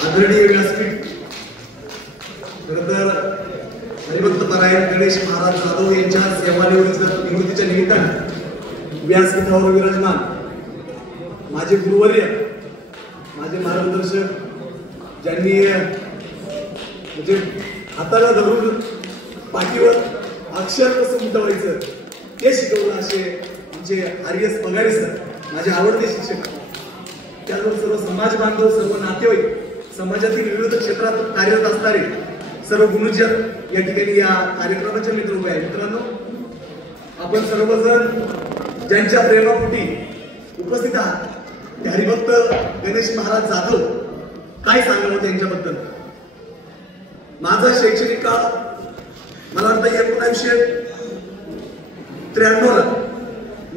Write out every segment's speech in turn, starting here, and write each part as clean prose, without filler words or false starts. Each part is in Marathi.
आदरणीय व्यासपीठ, खरं तर हरिभक्त परायण गणेश महाराज जाधव यांच्या सेवानिवृत्तीच्या निमित्ताने व्यासपीठावर विराजमान माझे गुरुवर्य, माझे मार्गदर्शक, ज्यांनी म्हणजे हाताला धरून पाठीवर अक्षर कसं उमटवायचं ते शिकवलं असे आमचे आर्यस पगारे सर, माझे आवडते शिक्षक. त्याचबरोबर सर्व समाज बांधव, सर्व नातेवाईक, समाजातील विविध क्षेत्रात कार्यरत असणारे सर्व गुणजन या ठिकाणी या कार्यक्रमाचे मित्र उभे आहेत. मित्रांनो, आपण सर्वजण ज्यांच्या प्रेमापोटी उपस्थित आहात ते हरिभक्त गणेश महाराज जाधव, काय सांगावं त्यांच्याबद्दल. माझा शैक्षणिक काळ मला वाटतं 1993 ला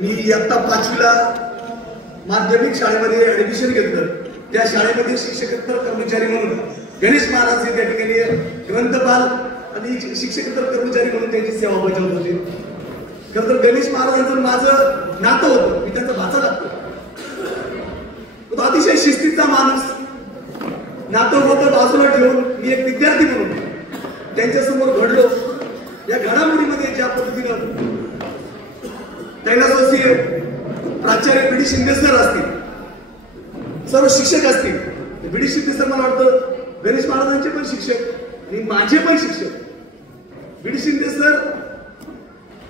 मी इयत्ता 5वीला माध्यमिक शाळेमध्ये ऍडमिशन घेतलं. त्या शाळेमध्ये शिक्षकेतर कर्मचारी म्हणून गणेश महाराज हे त्या ठिकाणी ग्रंथपाल आणि शिक्षकेतर कर्मचारी म्हणून त्यांची सेवा बजावत होते. खरं तर गणेश महाराजांचं माझं नातं होतं, मी त्यांचा भाचा लागतो. तो अतिशय शिस्तीचा माणूस. नातं होतं बाजूला ठेवून मी एक विद्यार्थी म्हणून त्यांच्या समोर घडलो. या घडामोडीमध्ये ज्या पद्धतीनं कैलासवासी प्राचार्य बी डी शिंदे सर असतील, सर्व शिक्षक असतील, बी डी शिंदे सर मला वाटतं गणेश महाराजांचे पण शिक्षक आणि माझे पण शिक्षक. बी डी शिंदे सर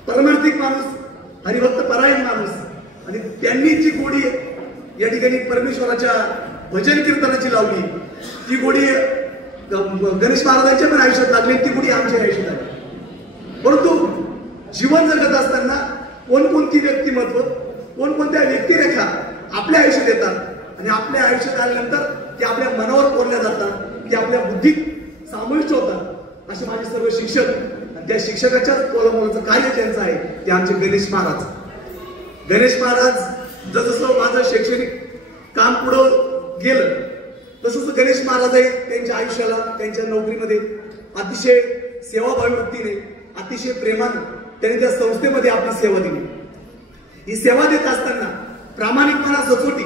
परमार्थिक माणूस, हरिभक्त परायण माणूस, आणि त्यांनी जी गोडी या ठिकाणी परमेश्वराच्या भजन कीर्तनाची लावली, ती गोडी गणेश महाराजांच्या पण आयुष्यात लागली, ती गोडी आमच्या आयुष्यात आली. परंतु जीवन जगत असताना कोणकोणती व्यक्तिमत्व, कोणकोणत्या व्यक्तिरेखा आपल्या आयुष्यात येतात आणि आपल्या आयुष्यात आल्यानंतर ते आपल्या मनावर कोरल्या जातात, ते आपल्या बुद्धीत समाविष्ट होतात. असे माझे सर्व शिक्षक आणि त्या शिक्षकाच्या तोलामोलाचं कार्य ज्यांचं आहे ते आमचे गणेश महाराज. गणेश महाराज जसं माझं शैक्षणिक काम पुढं गेलं तसंच गणेश महाराज आहे त्यांच्या आयुष्याला, त्यांच्या नोकरीमध्ये अतिशय सेवाभावी वृत्तीने, अतिशय प्रेमाने त्यांनी त्या संस्थेमध्ये आपली सेवा दिली. ही सेवा देत असताना प्रामाणिकपणा, सचोटी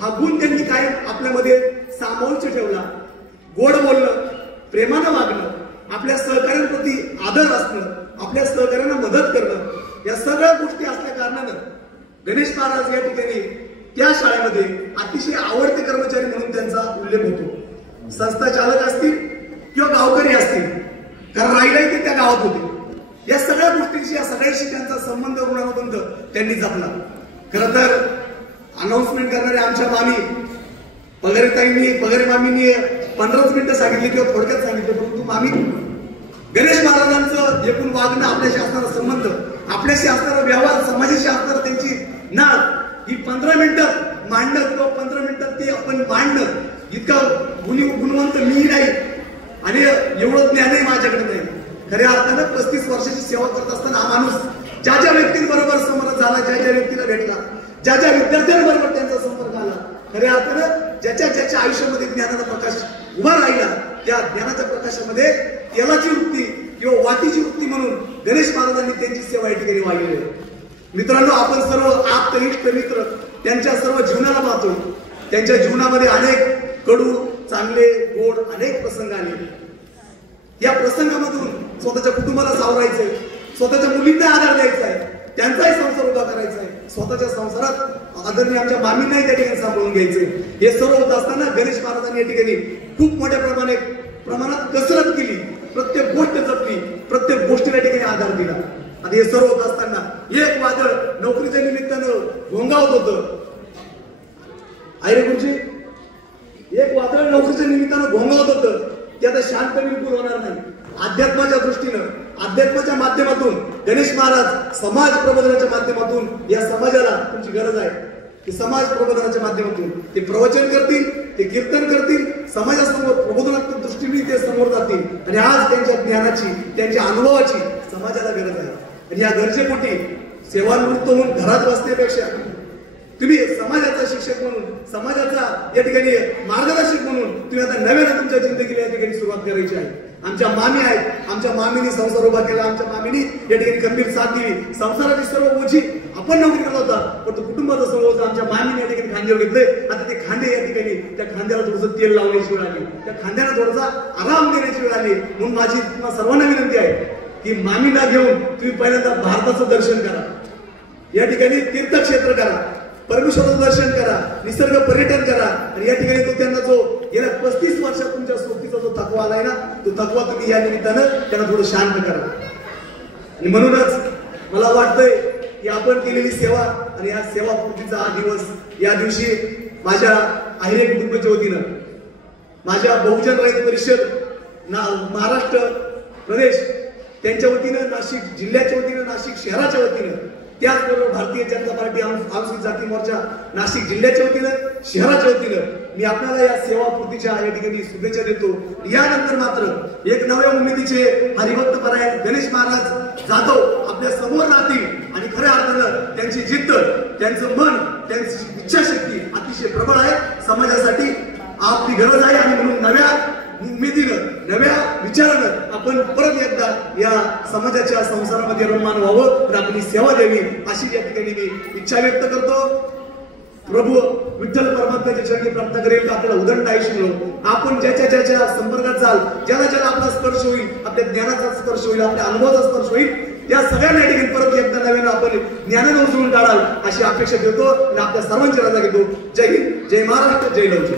हा गुण त्यांनी काय आपल्यामध्ये सामावून ठेवला. गोड बोलणं, प्रेमानं वागणं, आपल्या सहकार्यांप्रती आदर असणं, आपल्या सहकार्यांना मदत करणं, या सगळ्या गोष्टी असल्या कारणानं गणेश महाराज या ठिकाणी त्या शाळेमध्ये अतिशय आवडते कर्मचारी म्हणून त्यांचा उल्लेख होतो. संस्था चालक असतील किंवा गावकरी असतील, कारण राहिलाही ते त्या गावात होते. या सगळ्या गोष्टींशी, या सगळ्याशी त्यांचा संबंध, ऋणानुबंध त्यांनी जपला. खरं तर अनाउन्समेंट करणारे आमच्या मामी पगारे मामींनी 15 मिनिटं सांगितली किंवा थोडक्यात सांगितलं, परंतु मामी गणेश महाराजांचं एकूण वागणं, आपल्याशी असणारा संबंध, आपल्याशी असणारा व्यवहार, समाजाशी असणारा त्यांची नाळ, ही 15 मिनिटात मांडणं किंवा 15 मिनिटात ते आपण मांडणं इतका गुणवंत मी नाही आणि एवढं ज्ञानही माझ्याकडे नाही. खऱ्या अर्थानं 35 वर्षाची सेवा करत असताना हा माणूस ज्या ज्या व्यक्तींबरोबर संपर्क झाला, ज्या ज्या व्यक्तीला भेटला, ज्या ज्या विद्यार्थ्यांबरोबर त्यांचा संपर्क आला, खऱ्या अर्थानं ज्याच्या आयुष्यामध्ये ज्ञानाचा प्रकाश उभा राहिला, त्या ज्ञानाच्या प्रकाशामध्ये तेलाची वृत्ती किंवा वातीची वृत्ती म्हणून गणेश महाराजांनी त्यांची सेवा या ठिकाणी वाहिली आहे. मित्रांनो, आपण सर्व आप्त, इष्ट मित्र त्यांच्या सर्व जीवनाला पाहतो. त्यांच्या जीवनामध्ये अनेक कडू, चांगले, गोड अनेक प्रसंग आले. या प्रसंगामधून स्वतःच्या कुटुंबाला सावरायचंय, स्वतःच्या मुलींना आधार द्यायचा आहे, त्यांचाही संसार उभा करायचा आहे, स्वतःच्या संसारात आदरणीय आमच्या मामींनाही त्या ठिकाणी सांभाळून घ्यायचंय. हे सर्व होत असताना गणेश महाराजांनी या ठिकाणी खूप मोठ्या प्रमाणात कसरत केली, प्रत्येक गोष्ट जपली, प्रत्येक गोष्टीला ठिकाणी आधार दिला. आणि हे सर्व होत असताना एक वादळ नोकरीच्या निमित्तानं घोंगावत होतं. आयरे गुरुजी, एक वादळ नोकरीच्या निमित्तानं घोंगावत होतं. ते आता शांत बिलकुल होणार नाही. अध्यात्माच्या दृष्टीनं, अध्यात्माच्या माध्यमातून गणेश महाराज समाज प्रबोधनाच्या माध्यमातून या समाजाला तुमची गरज आहे की समाज प्रबोधनाच्या माध्यमातून ते प्रवचन करतील, ते कीर्तन करतील, समाजासमोर प्रबोधनात्मक दृष्टीने ते समोर जातील. आणि आज त्यांच्या ज्ञानाची, त्यांच्या अनुभवाची समाजाला गरज आहे. आणि या गरजेपोटी सेवानिवृत्त होऊन घरात बसण्यापेक्षा तुम्ही समाजाचा शिक्षक म्हणून, समाजाचा या ठिकाणी मार्गदर्शक म्हणून तुम्ही आता नव्यानं तुमच्या जिंदगीला या ठिकाणी सुरुवात करायची आहे. आमच्या मामी आहेत, आमच्या मामीनी संसार उभा केला, आमच्या मामीनी या ठिकाणी गंभीर साथ दिली. संसाराची सर्व ओझी आपण नोकरी करत होता, पण तो कुटुंबाचा सर्व ओझ आमच्या मामीने या ठिकाणी खांद्यावर घेतले. आता ते खांदे या ठिकाणी त्या खांद्याला थोडंसं तेल लावण्याची वेळ आली, त्या खांद्याला थोडासा आराम देण्याची वेळ आली. म्हणून माझी तुम्हाला सर्वांना विनंती आहे की मामीला घेऊन तुम्ही पहिल्यांदा भारताचं दर्शन करा, या ठिकाणी तीर्थक्षेत्र करा, परमेश्वराचं दर्शन करा, निसर्ग पर्यटन करा. आणि या ठिकाणी तो त्यांना जो गेल्या 35 वर्षात तुमच्या सोबतीचा जो थकवा आलाय ना, तो थकवा तुम्ही या निमित्तानं त्यांना थोडं शांत करा. आणि म्हणूनच मला वाटतंय की आपण केलेली सेवा आणि या सेवापूर्तीचा हा दिवस, या दिवशी माझ्या आहिरे कुटुंबाच्या वतीनं, माझ्या बहुजन रयत परिषद महाराष्ट्र प्रदेश त्यांच्या वतीनं, नाशिक जिल्ह्याच्या वतीनं, नाशिक शहराच्या वतीनं, त्याचबरोबर भारतीय जनता पार्टी अनुसूचित जाती मोर्चा नाशिक जिल्ह्याच्या वतीनं, शहराच्या वतीनं मी आपल्याला या सेवापूर्तीच्या या ठिकाणी शुभेच्छा देतो. यानंतर मात्र एक नव्या उमेदीचे हरिभक्त परायण गणेश महाराज जाधव आपल्या समोर राहतील आणि खऱ्या अर्थानं त्यांची जिद्द, त्यांचं मन, त्यांची इच्छाशक्ती अतिशय प्रबळ आहे. समाजासाठी आपली गरज आहे आणि म्हणून नव्या उमेदीनं, नव्या विचारानं आपण परत एकदा या समाजाच्या संसारामध्ये रममान व्हावं, तर आपली सेवा द्यावी अशी या ठिकाणी मी इच्छा व्यक्त करतो. प्रभू विठ्ठल परमात्म्याच्या चरणी प्रार्थना करेल, आपल्याला उदंड आयुष्य मिळो. आपण ज्याच्या ज्याच्या संपर्कात जाल, ज्याला ज्याला आपला स्पर्श होईल, आपल्या ज्ञानाचा स्पर्श होईल, आपल्या अनुभवाचा स्पर्श होईल, त्या सगळ्यांना या ठिकाणी परत एकदा नव्यानं आपण ज्ञानानं उचलून काढाल अशी अपेक्षा ठेवतो आणि आपल्या सर्वांची रजा घेतो. जय हिंद, जय महाराष्ट्र, जय लवजी.